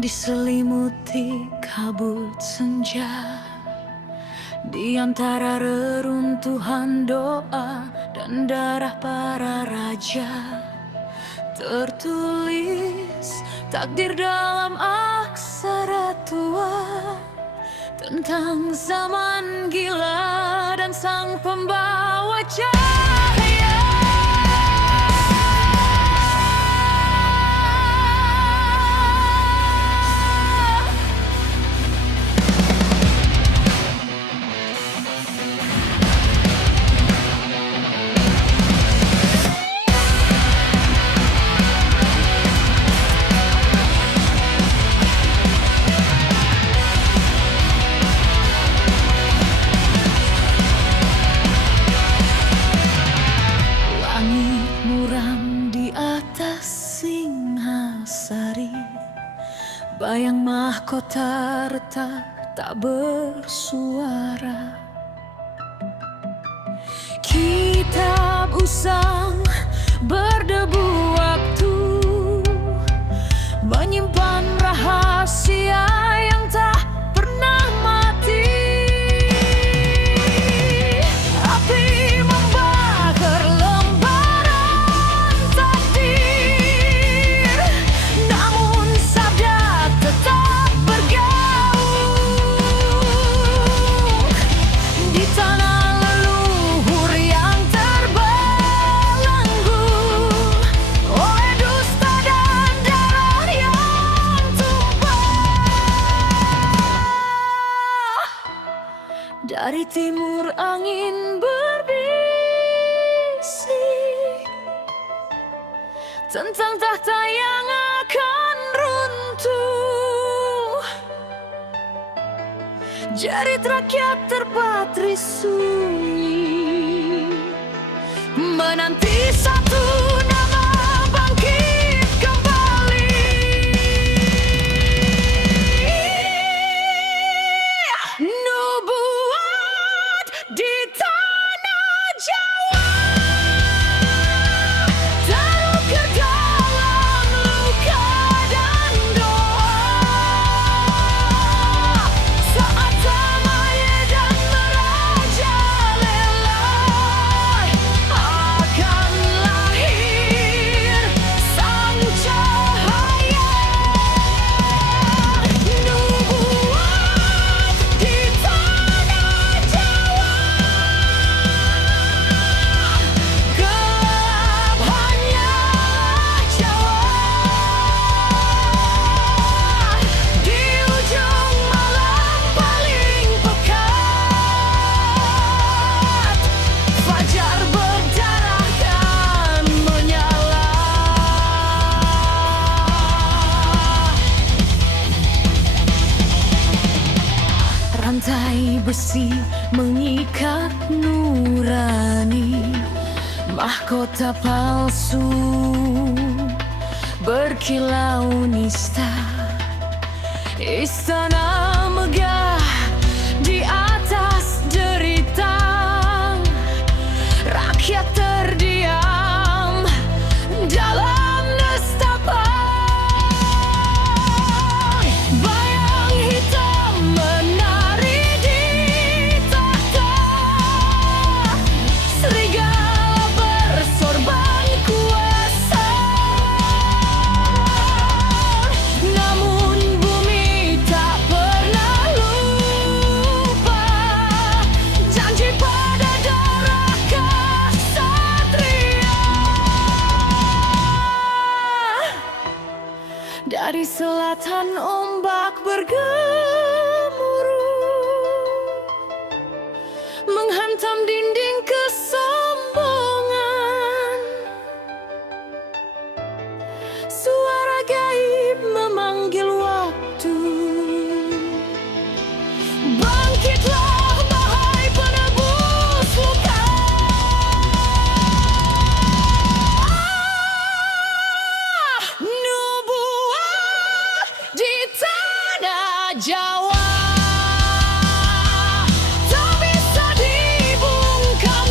diselimuti kabut senja, di antara reruntuhan doa dan darah para raja, tertulis takdir dalam aksara tua tentang zaman gila dan sang pembawa cahaya. Bayang mahkota retak tak bersuara. Kitab usang berdebu waktu, menyimpan rahasia yang tak pernah mati. Api membakar lembaran takdir, namun sabda tetap bergaung di tanah leluhur yang terbelenggu oleh dusta dan darah yang tumpah. Dari timur angin berbisik tentang tahta yang akan runtuh. Jerit rakyat terpatri sunyi, menanti satu nama bangkit kembali. Nubuat di tanah Jawa, terukir dalam luka dan doa. Saat damai dan merajalela, akan lahir sang cahaya. Nubuat di tanah Jawa, gelap hanya Jawa. Di ujung malam paling pekat, fajar berdarah dan menyala. Rantai besi mengikat nurani, mahkota palsu berkilau nista. Istana megah di atas derita, rakyat terdiam dalam nestapa. Bayang hitam menari di tahta, serigala bersorban kuasa. Namun bumi tak pernah lupa janji pada darah kesatria. Dari selatan ombak bergemuruh, menghantam dinding kesombongan. Suara gaib memanggil waktu. Bangkitlah wahai penebus luka. Nubuat di tanah Jawa, tak bisa dibungkam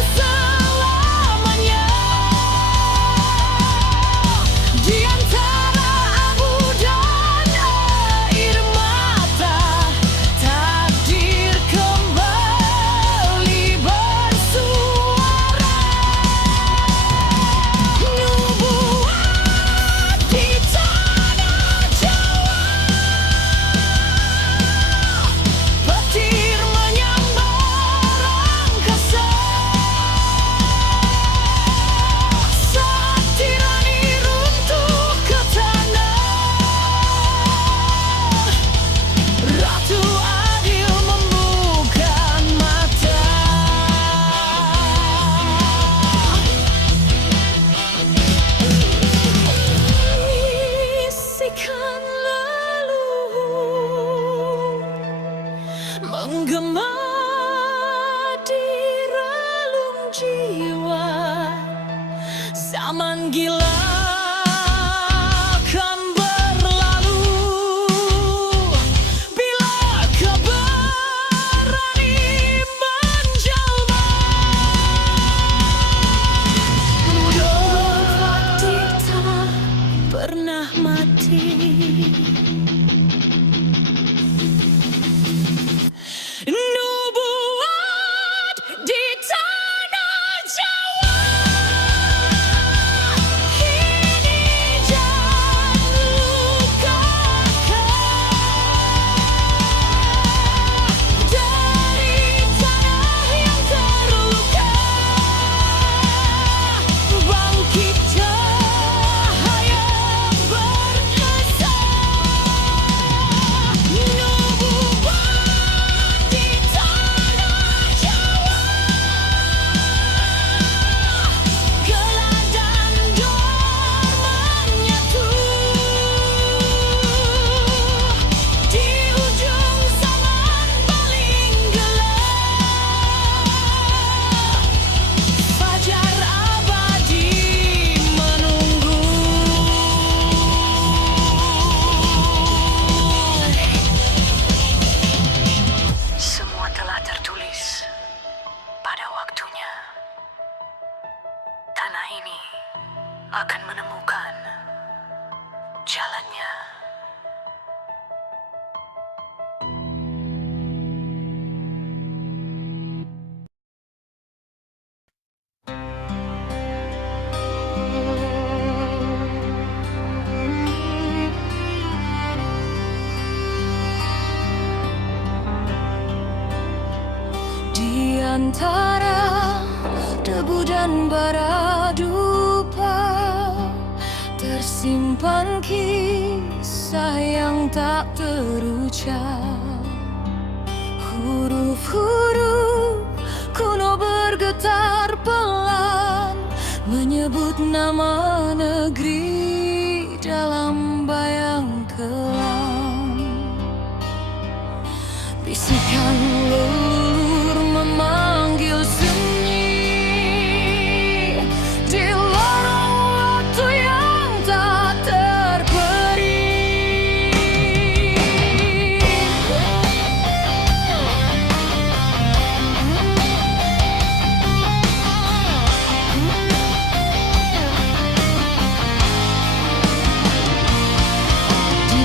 jiwa. Zaman gila akan berlalu bila kau berani menjelma. Waktu tak pernah mati. Nubuat di tanah Jawa. Kini jangan lukakan dari tanah yang terluka. Bangkit cahaya berkasa. Nubuat di tanah Jawa. Gelap dan dor menyatu di ujung zaman paling gelap. Fajar abadi menunggu. Semua telah tertulis pada waktunya. Tanah ini akan menemukan jalannya. Di antara debu dan bara dupa tersimpan kisah yang tak terucap. Huruf-huruf kuno bergetar pelan menyebut nama negeri dalam bayang kelam. Bisikan leluhur memanggil sunyi di lorong waktu yang tak terperi. Di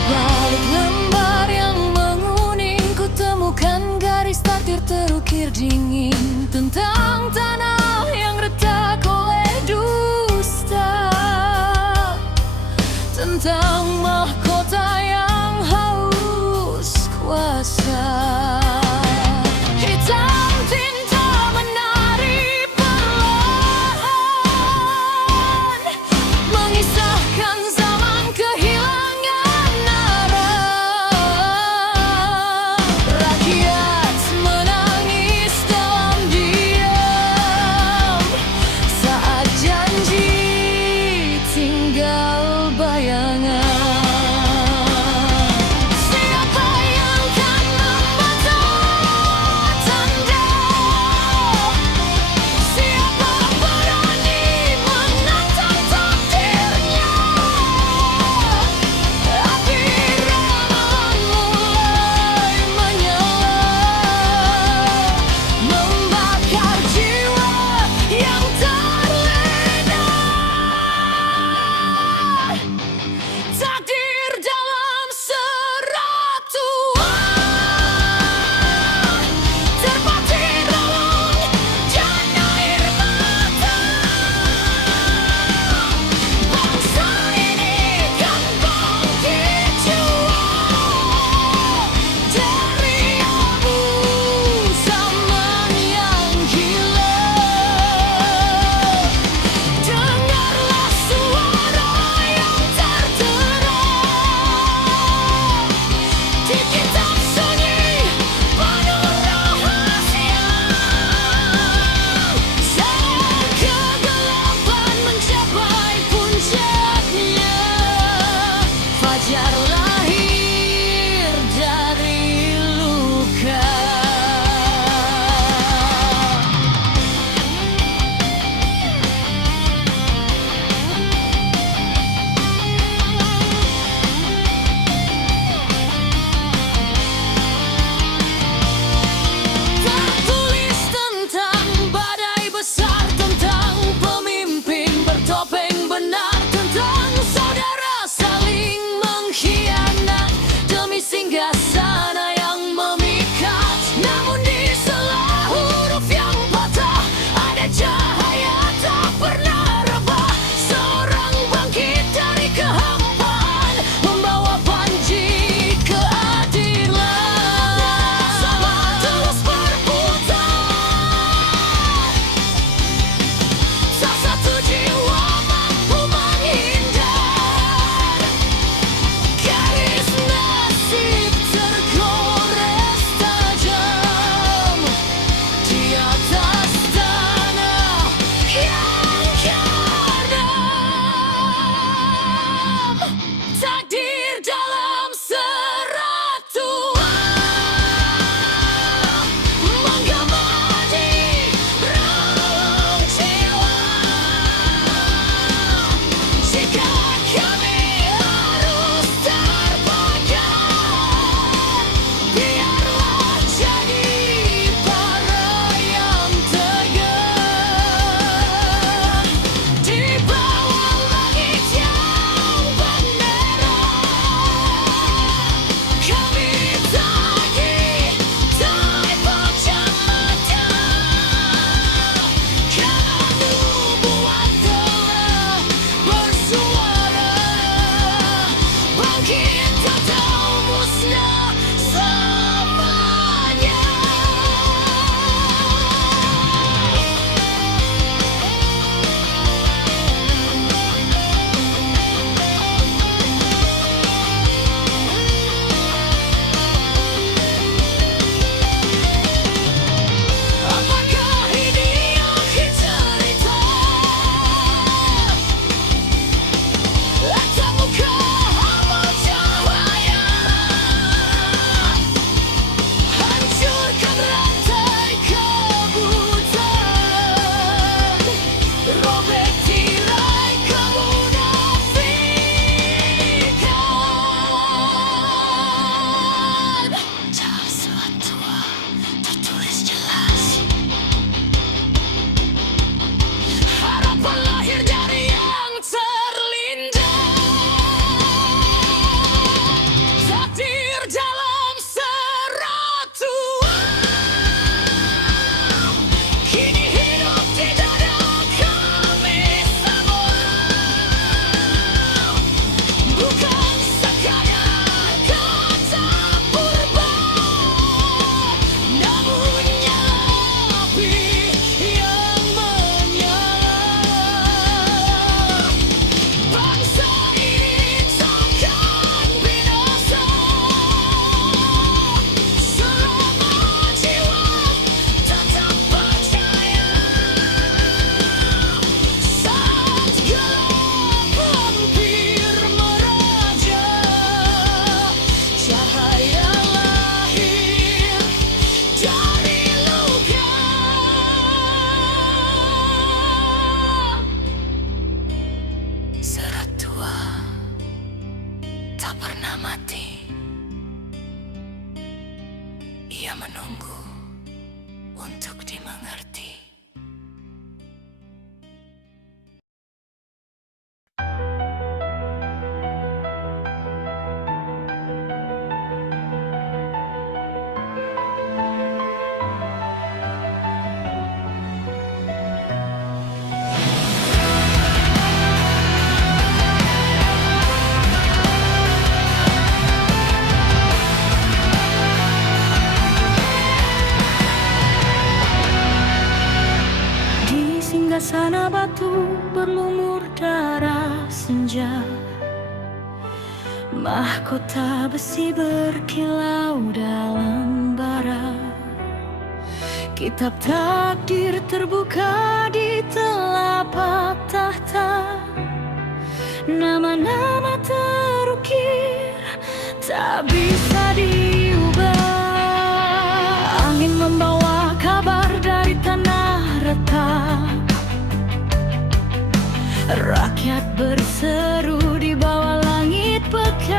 menunggu untuk dimengerti. Sana batu berlumur darah senja, mahkota besi berkilau dalam bara. Kitab takdir terbuka di telapak tahta, nama-nama terukir tak bisa diubah. Angin membawa kabar dari tanah retak, rakyat berseru di bawah langit pekat.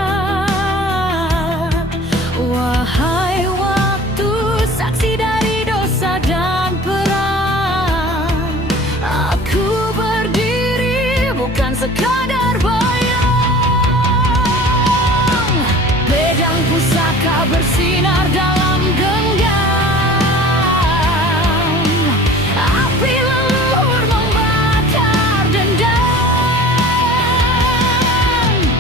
Wahai waktu, saksi dari dosa dan perang, aku berdiri bukan sekadar bayang. Pedang pusaka bersinar dalam genggam, api leluhur membakar dendam.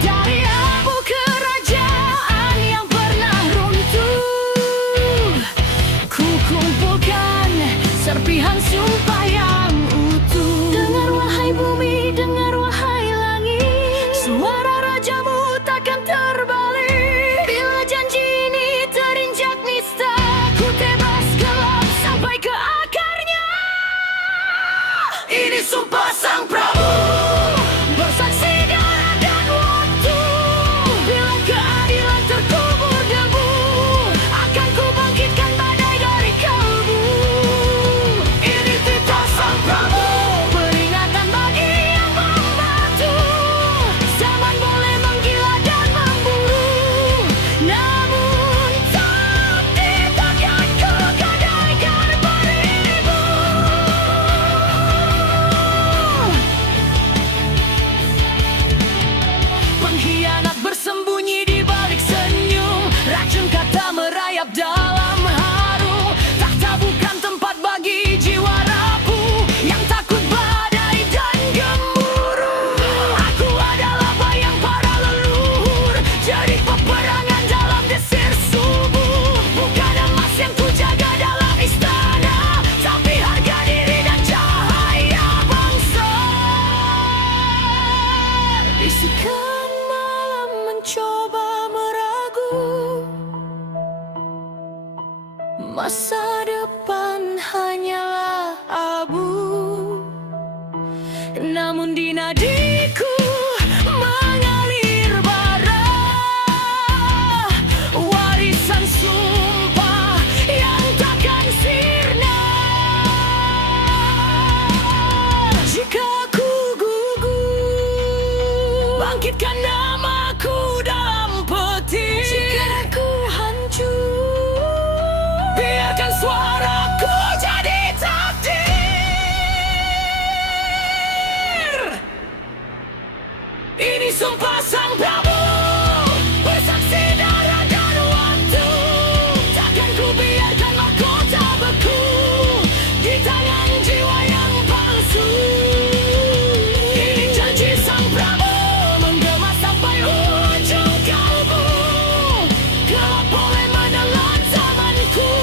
Dari abu kerajaan yang pernah runtuh, ku kumpulkan serpihan sumpah yang utuh. Dengar wahai bumi, dengar wahai langit, suara rajamu takkan terbalik. Bila janji ini terinjak nista, ku tebas gelap sampai ke akarnya. Ini sumpah sang Prabu, bersaksi darah dan waktu. Bila keadilan terkubur debu, akan ku bangkitkan badai dari kalbu. Ini titah sang Prabu, peringatan bagi yang membatu. Zaman boleh menggila dan memburu, namun takdir takkan kegadaikan beribu. Pengkhianat bersembunyi di balik senyum, racun kata merayap dalam haru. Takhta bukan tempat bagi jiwa rapuh yang takut badai dan gemuruh. Aku adalah bayang para leluhur, jadi peperangan dalam desir subuh. Bukan emas yang ku jaga dalam istana, tapi harga diri dan cahaya bangsa. Bisikan malam mencoba meragu, masa depan hanyalah abu. Namun di nadiku mengalir bara, warisan sumpah yang takkan sirna. Jika ku gugur, bangkitkan namaku dalam peti. Jika ku hancur, biarkan suaraku jadi takdir. Ini sumpah sang Prabu, bersaksi darah dan waktu. Takkan ku biarkan mahkota beku di tangan jiwa yang palsu. Ini janji sang Prabu, menggema sampai ujung kalbu. Gelap boleh menelan zamanku,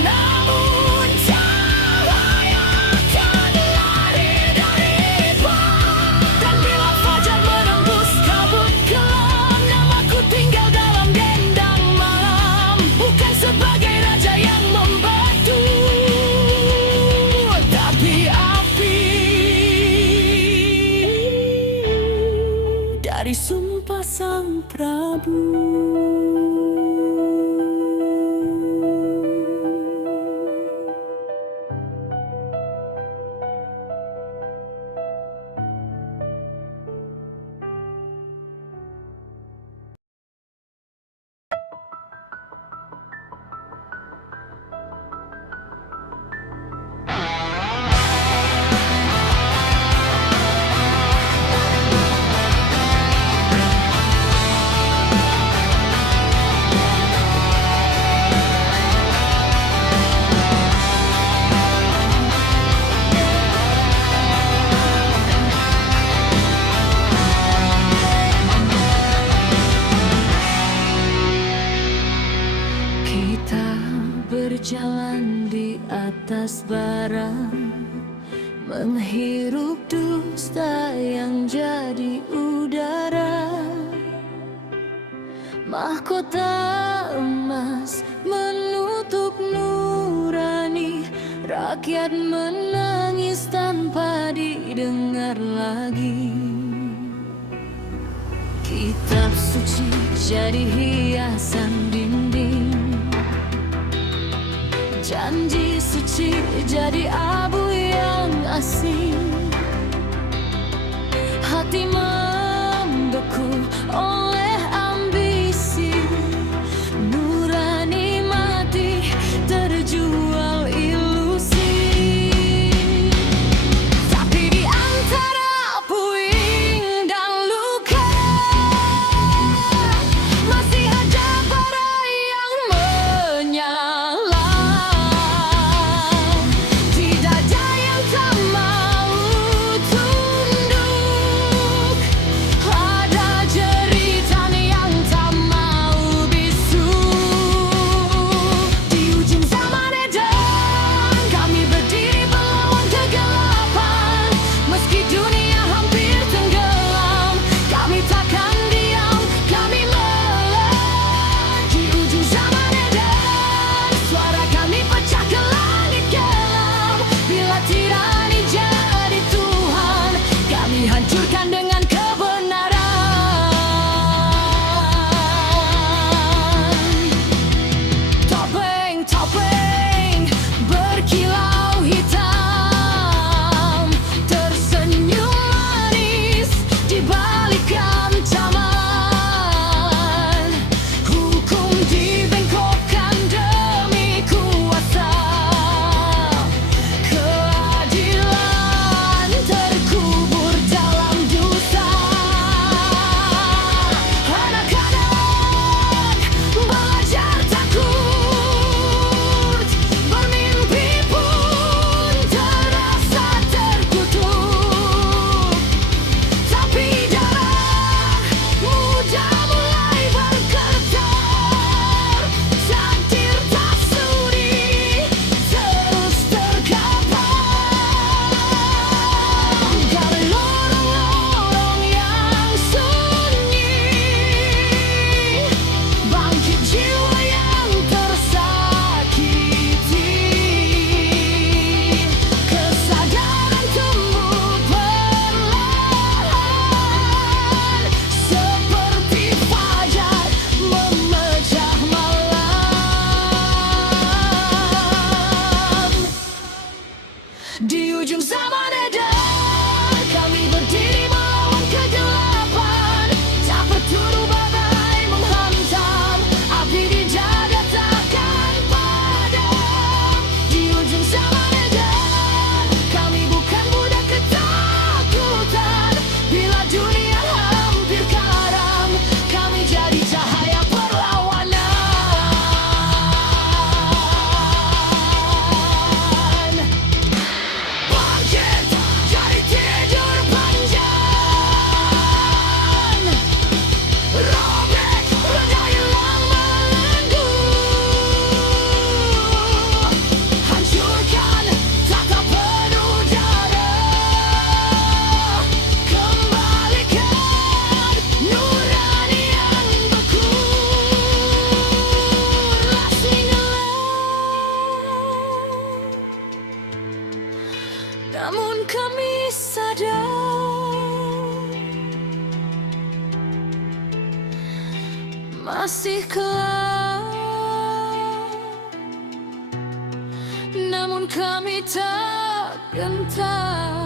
namun cahaya akan lari dari bawah. Dan bila fajar menembus kabut kelam, namaku tinggal dalam dendang malam. Bukan sebagai raja yang membatu, tapi api dari sumpah sang Prabu. bebas bara, menghirup dusta yang jadi udara. Mahkota emas menutup nurani, rakyat menangis tanpa didengar lagi. Kitab suci jadi hiasan dinding, janji suci jadi abu yang asing. Hati membeku oleh ambisi, nurani mati terjual ilusi. Tapi di antara puing dan luka, masih ada bara yang menyala. Di dada yang tak mau tunduk, ada jeritan yang tak mau bisu. Di ujung zaman edan, kami berdiri melawan kegelapan. Meski dunia hampir tenggelam, kami takkan diam, kami melek. Di ujung zaman edan, suara kami pecah ke langit kelam. Bila tirani jadi Tuhan, kami hancurkan dengan kebenaran. Topeng, topeng berkilau hitam, tersenyum manis di balik ancaman. Hukum dibengkokkan demi kuasa, keadilan terkubur dalam dosa. Anak-anak belajar takut, bermimpi pun terasa terkutuk. Tapi darah muda mulai bergetar, takdir tak sudi terus terkapar. Dari lorong-lorong yang sunyi, bangkit jiwa yang tersakiti. Kesadaran tumbuh perlahan, seperti fajar memecah malam. Di ujung zaman edan, kami berdiri melawan kegelapan. Tak berturu badai menghantam, api di dada takkan padam. Di ujung zaman edan, kami bukan budak ketakutan. Bila dunia hampir karam, kami jadi cahaya perlawanan. Bangkit dari tidur panjang, robek reda hilang belenggu. Hancurkan tata penuh darah, kembalikan nurani yang beku. Lasting namun kami sadar, masih kelam. Namun kami tak gentar.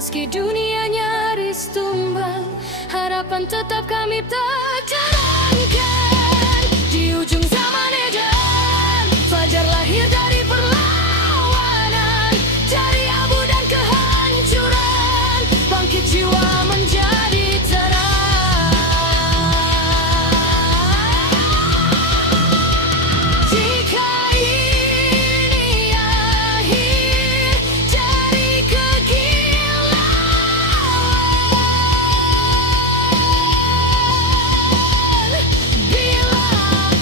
Meski dunia nyaris tumbang, harapan tetap kami tercanangkan. Di ujung zaman edan, fajar lahir dari perlawanan. Dari abu dan kehancuran, bangkit jiwa menjadi terang. Jika ini akhir dari kegilaan, bila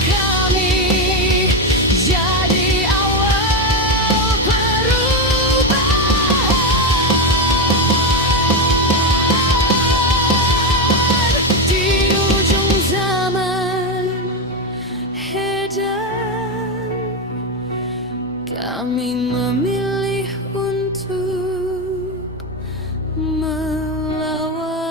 kami jadi awal perubahan. Di ujung zaman edan, kami memilih untuk melawan.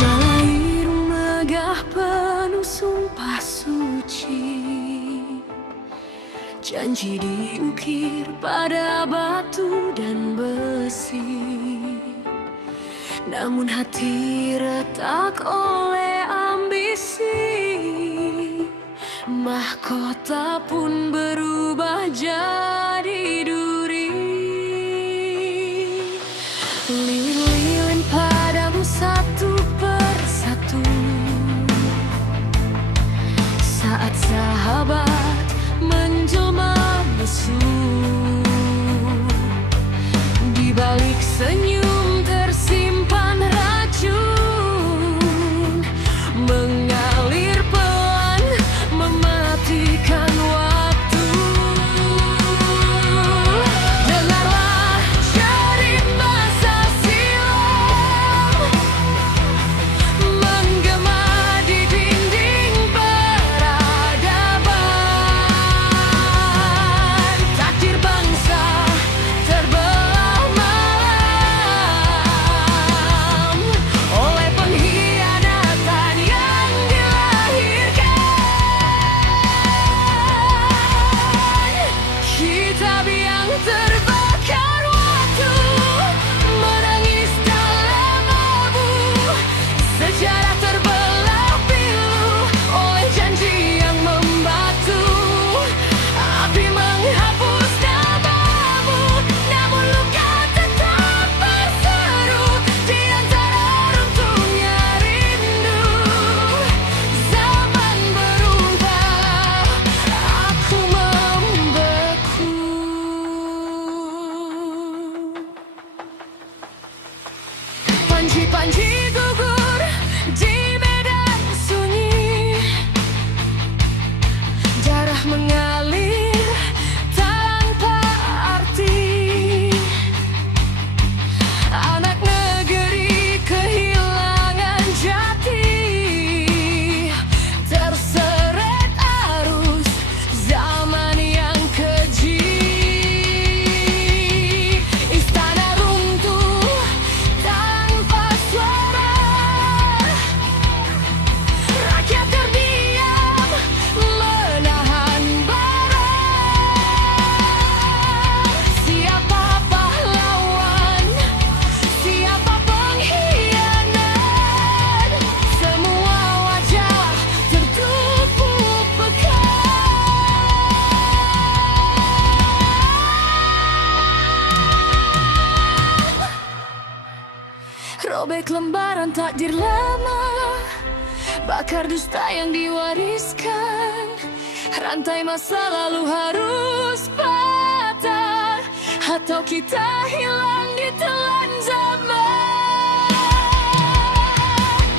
Balai megah penuh sumpah suci, janji diukir pada batu dan besi. Namun hati retak oleh ambisi, mahkota pun berubah jadi duri. Lilin-lilin padamu satu persatu, saat sahabat menjelma musuh. Di balik senyum tersimpan racun, mengalir pelan mematikan waktu. Dengarlah jerit masa silam menggema di dinding peradaban. Takdir bangsa terbelah malam oleh pengkhianatan yang dilahirkan. Kitab yang terbakar waktu, menangis dalam abu. Sejarah terbelah pilu oleh janji yang membatu. Api menghapus namamu, namun luka tetap berseru di antara runtuhnya rindu. Zaman berubah, aku membeku. Panji-panji gugur di medan sunyi, darah mengalir tanpa arti. Anak negeri kehilangan jati, terseret arus zaman yang keji. Istana runtuh tanpa suara, rakyat terdiam menahan bara. Siapa pahlawan, siapa pengkhianat, semua wajah tertutup pekat. Robek lembaran takdir lama, bakar dusta yang diwariskan. Rantai masa lalu harus patah, kita hilang di telan zaman.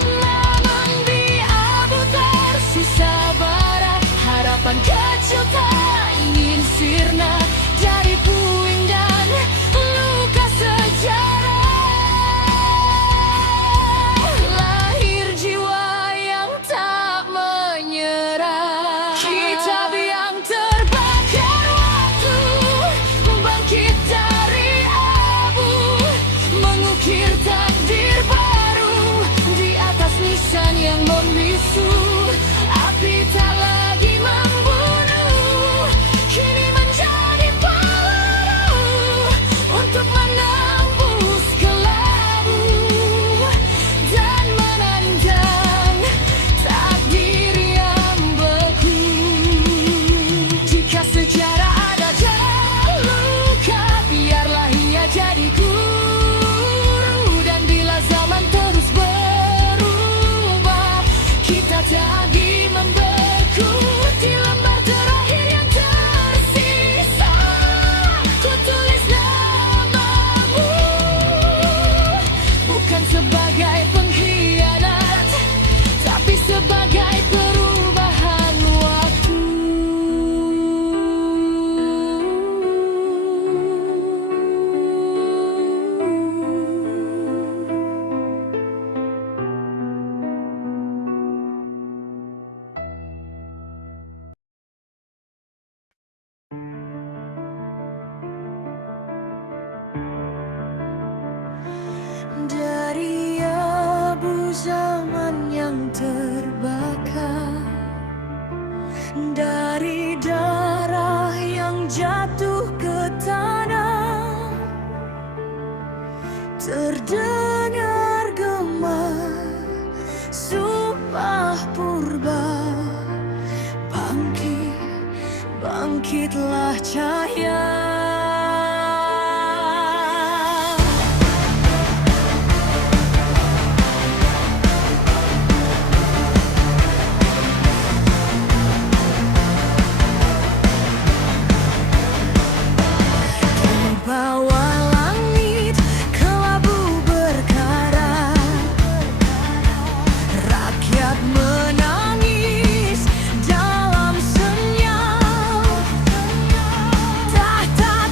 Namun di abu tersisa bara, harapan kecil tak ingin sirna dari puing dan luka sejarah. Lahir jiwa yang tak menyerah, kitab yang terbakar waktu, bangkit dari abu, mengukir takdir baru di atas nisan yang membisu. Api tak lagi membunuh, kini menjadi peluru untuk menembus kelabu dan menandang takdir yang beku. Jika sejarah ada terluka, biarlah ia jadi guru. Dan bila zaman terus berubah, kita tak lagi membeku. Di lembar terakhir yang tersisa, ku tulis namamu, bukan sebagai pengkhianat, tapi sebagai perubahan waktu. Dari abu zaman yang terbakar, dari darah yang jatuh ke tanah, terdengar gema sumpah purba. Bangkit, bangkitlah cahaya. Bawah langit kelabu berkarat, rakyat menangis dalam senyap. Tahta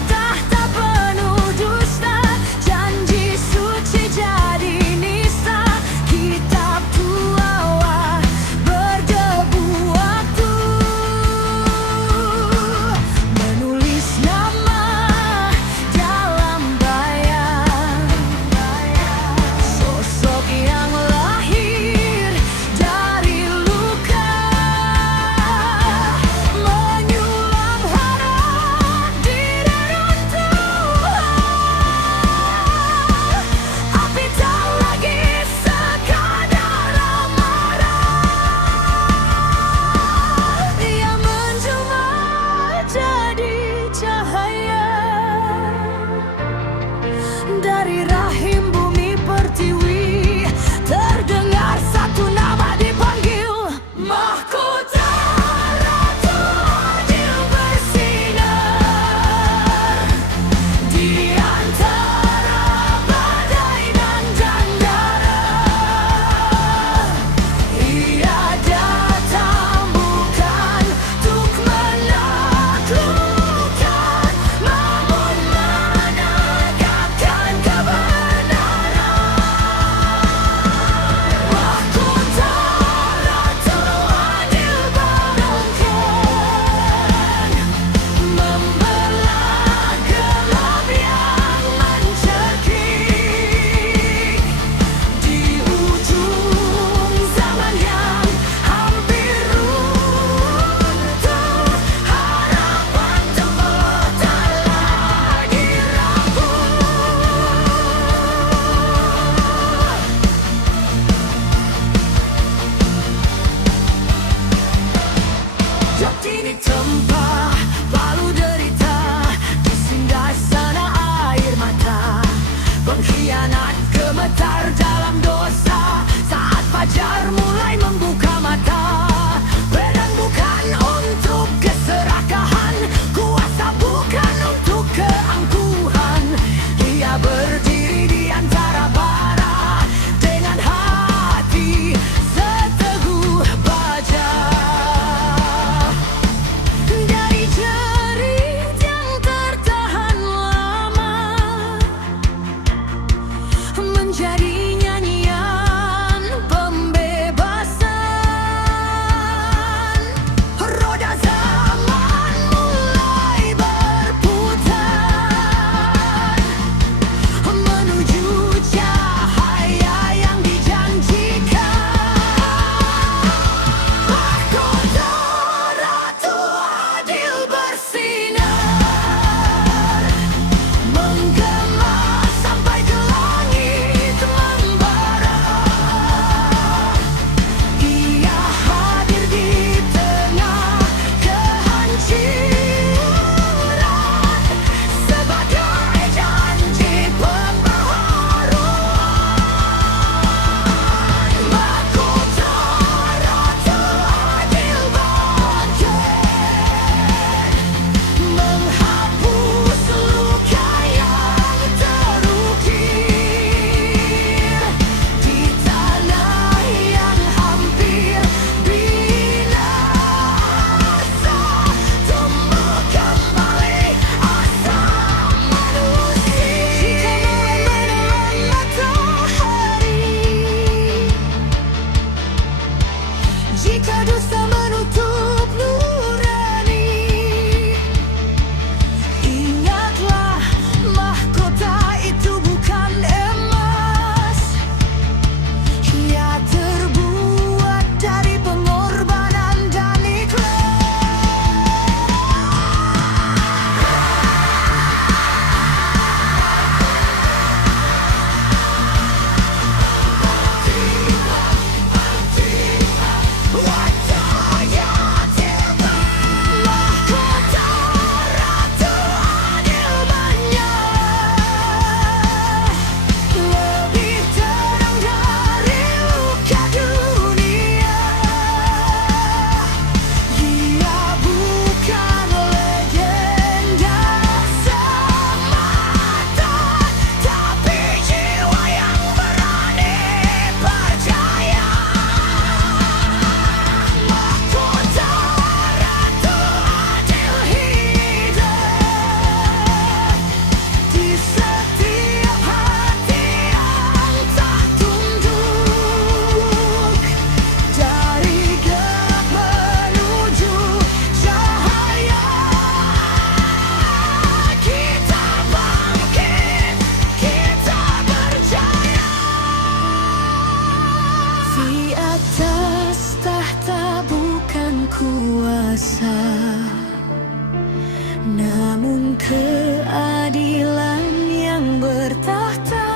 keadilan yang bertahta.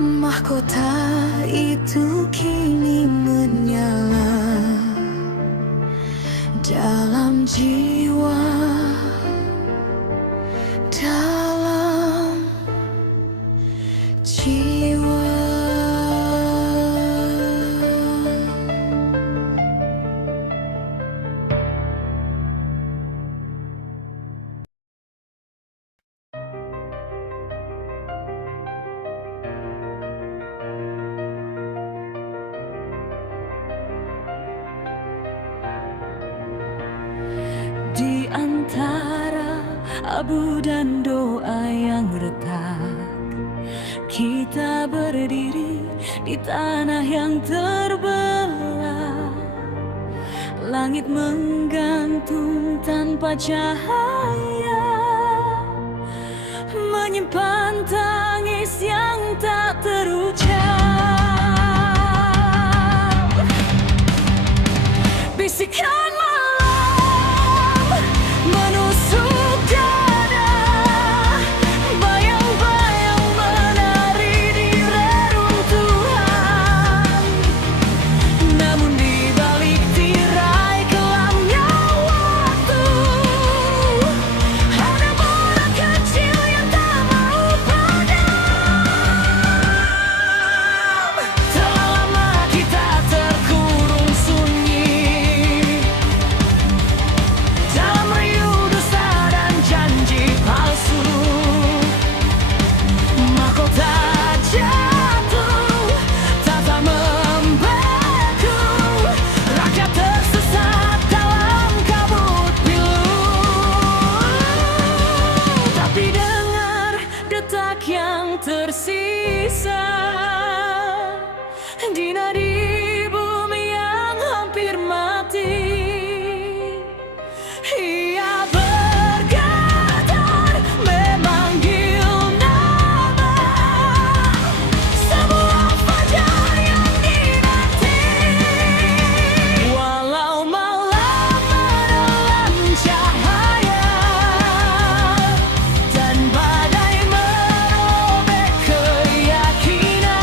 Mahkota itu kini menyala dalam jiwa, dalam jiwa. Di antara abu dan doa yang retak, kita berdiri di tanah yang terbelah. Langit menggantung tanpa cahaya, menyimpan tangis yang tak terucap. Bisikan menusuk dada, bayang-bayang menari di reruntuhan. Namun di balik tirai kelamnya waktu, ada bola kecil yang tak mau padam. Telah lama kita terkurung sunyi dalam riuh dusta dan janji palsu. Mahkota jatuh, tata membeku, rakyat tersesat dalam kabut pilu. Tapi dengar detak yang tersisa di nadi bumi yang hampir mati. Ia bergetar memanggil nama sebuah fajar yang dinanti. Walau malam menelan cahaya dan badai merobek keyakinan,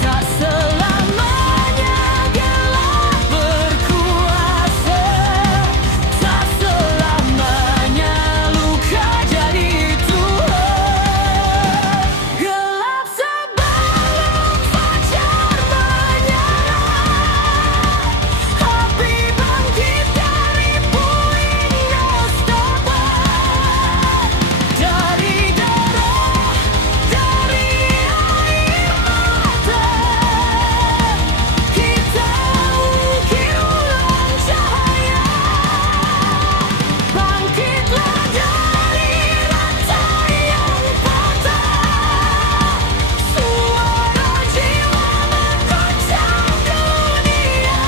tak selamanya gelap berkuasa. Tak selamanya luka jadi Tuhan. Gelap sebelum fajar menyala, api bangkit dari puing nestapa. Dari darah, dari air mata, kita ukir ulang cahaya. Bangkitlah dari rantai yang patah, suara jiwa mengguncang dunia.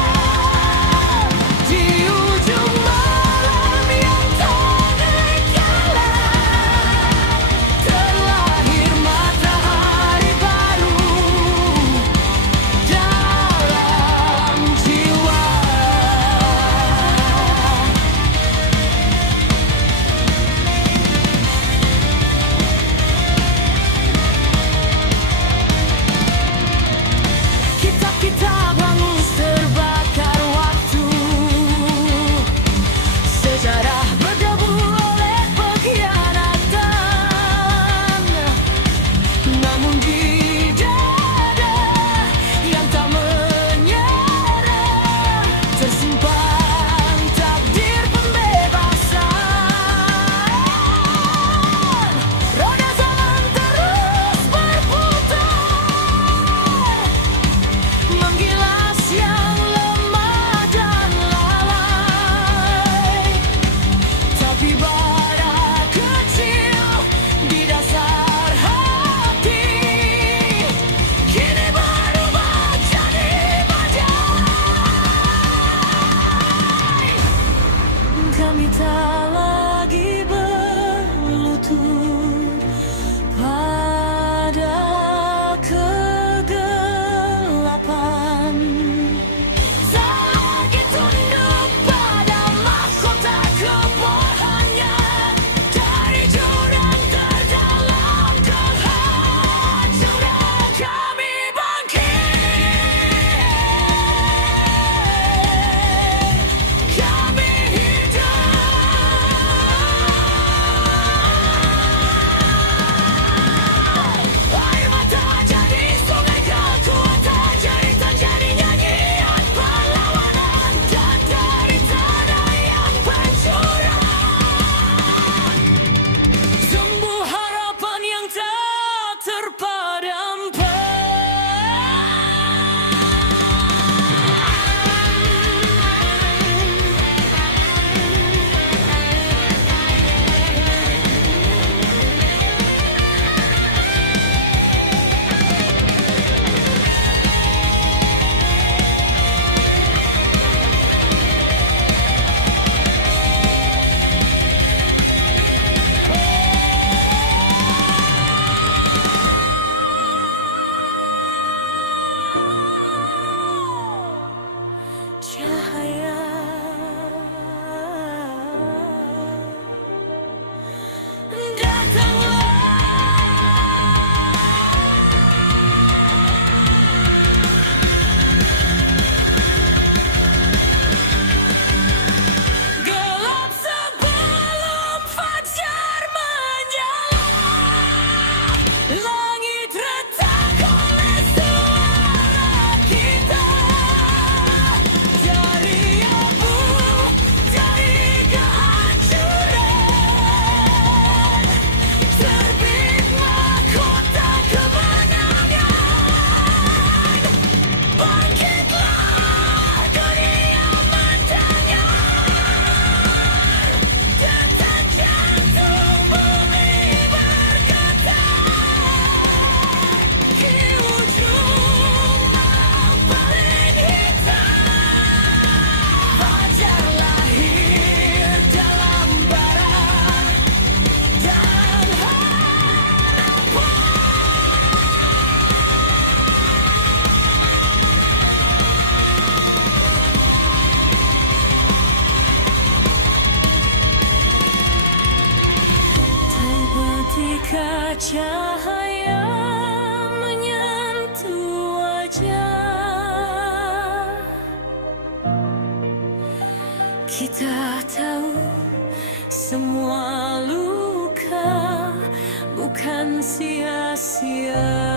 Di ujung malam yang tak berkala, terlahir matahari baru dalam jiwa. Kitab-kitab hangus terbakar waktu, sejarah berdebu oleh pengkhianatan. Namun di dada yang tak menyerah, tersimpan takdir pembebasan. Roda zaman terus berputar, menggilas yang lemah dan lalai. Tapi bara kecil di dasar hati kini berubah jadi bajai. Kami tak lagi berlutut pada kegelapan, tak lagi tunduk pada mahkota ketika cahaya menyentuh wajah, kita tahu semua luka bukan sia-sia.